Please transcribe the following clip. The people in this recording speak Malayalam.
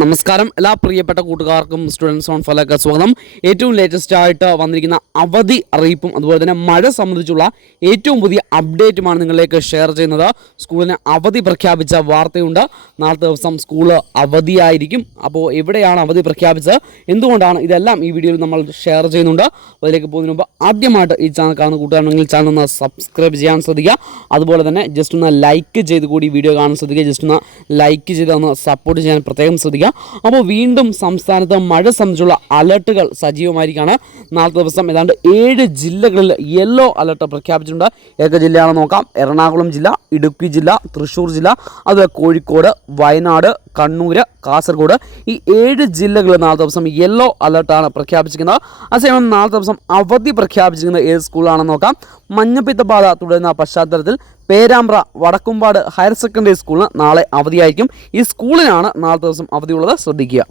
നമസ്കാരം എല്ലാ പ്രിയപ്പെട്ട കൂട്ടുകാർക്കും സ്റ്റുഡൻസ് ഓൺ ഫലക്ക് സ്വാഗതം. ഏറ്റവും ലേറ്റസ്റ്റ് ആയിട്ട് വന്നിരിക്കുന്ന അവധി അറിയിപ്പും അതുപോലെ തന്നെ മഴ സംബന്ധിച്ചുള്ള ഏറ്റവും പുതിയ അപ്ഡേറ്റുമാണ് നിങ്ങളിലേക്ക് ഷെയർ ചെയ്യുന്നത്. സ്കൂളിന് അവധി പ്രഖ്യാപിച്ച വാർത്തയുണ്ട്. നാളത്തെ ദിവസം സ്കൂൾ അവധിയായിരിക്കും. അപ്പോൾ എവിടെയാണ് അവധി പ്രഖ്യാപിച്ചത്, എന്തുകൊണ്ടാണ്, ഇതെല്ലാം ഈ വീഡിയോയിൽ നമ്മൾ ഷെയർ ചെയ്യുന്നുണ്ട്. അതിലേക്ക് പോകുന്നതിന് മുമ്പ് ആദ്യമായിട്ട് ഈ ചാനൽ കാണുന്ന കൂട്ടുകാരുണ്ടെങ്കിൽ ചാനൽ ഒന്ന് സബ്സ്ക്രൈബ് ചെയ്യാൻ ശ്രദ്ധിക്കുക. അതുപോലെ തന്നെ ജസ്റ്റ് ഒന്ന് ലൈക്ക് ചെയ്ത് കൂടി വീഡിയോ കാണാൻ ശ്രദ്ധിക്കുക. ജസ്റ്റ് ഒന്ന് ലൈക്ക് ചെയ്ത് ഒന്ന് സപ്പോർട്ട് ചെയ്യാൻ പ്രത്യേകം ശ്രദ്ധിക്കുക. അപ്പോൾ വീണ്ടും സംസ്ഥാനത്ത് മഴ സംബന്ധിച്ചുള്ള അലർട്ടുകൾ സജീവമായിരിക്കുകയാണ്. നാളത്തെ ദിവസം ഏതാണ്ട് 7 ജില്ലകളിൽ യെല്ലോ അലർട്ട് പ്രഖ്യാപിച്ചിട്ടുണ്ട്. ഏതൊക്കെ ജില്ലയാണെന്ന് നോക്കാം. എറണാകുളം ജില്ല, ഇടുക്കി ജില്ല, തൃശ്ശൂർ ജില്ല, അതുപോലെ കോഴിക്കോട്, വയനാട്, കണ്ണൂർ, കാസർഗോഡ്, ഈ 7 ജില്ലകളിൽ നാളത്തെ ദിവസം യെല്ലോ അലർട്ടാണ് പ്രഖ്യാപിച്ചിരിക്കുന്നത്. അതേസമയം നാളത്തെ ദിവസം അവധി പ്രഖ്യാപിച്ചിരിക്കുന്നത് ഏത് സ്കൂളാണെന്ന് നോക്കാം. മഞ്ഞപ്പിത്തബാധ തുടരുന്ന പശ്ചാത്തലത്തിൽ പേരാമ്പ്ര വടക്കുംപാട് ഹയർ സെക്കൻഡറി സ്കൂളിന് നാളെ അവധിയായിരിക്കും. ഈ സ്കൂളിനാണ് നാളത്തെ ദിവസം അവധിയുള്ളത്. ശ്രദ്ധിക്കുക.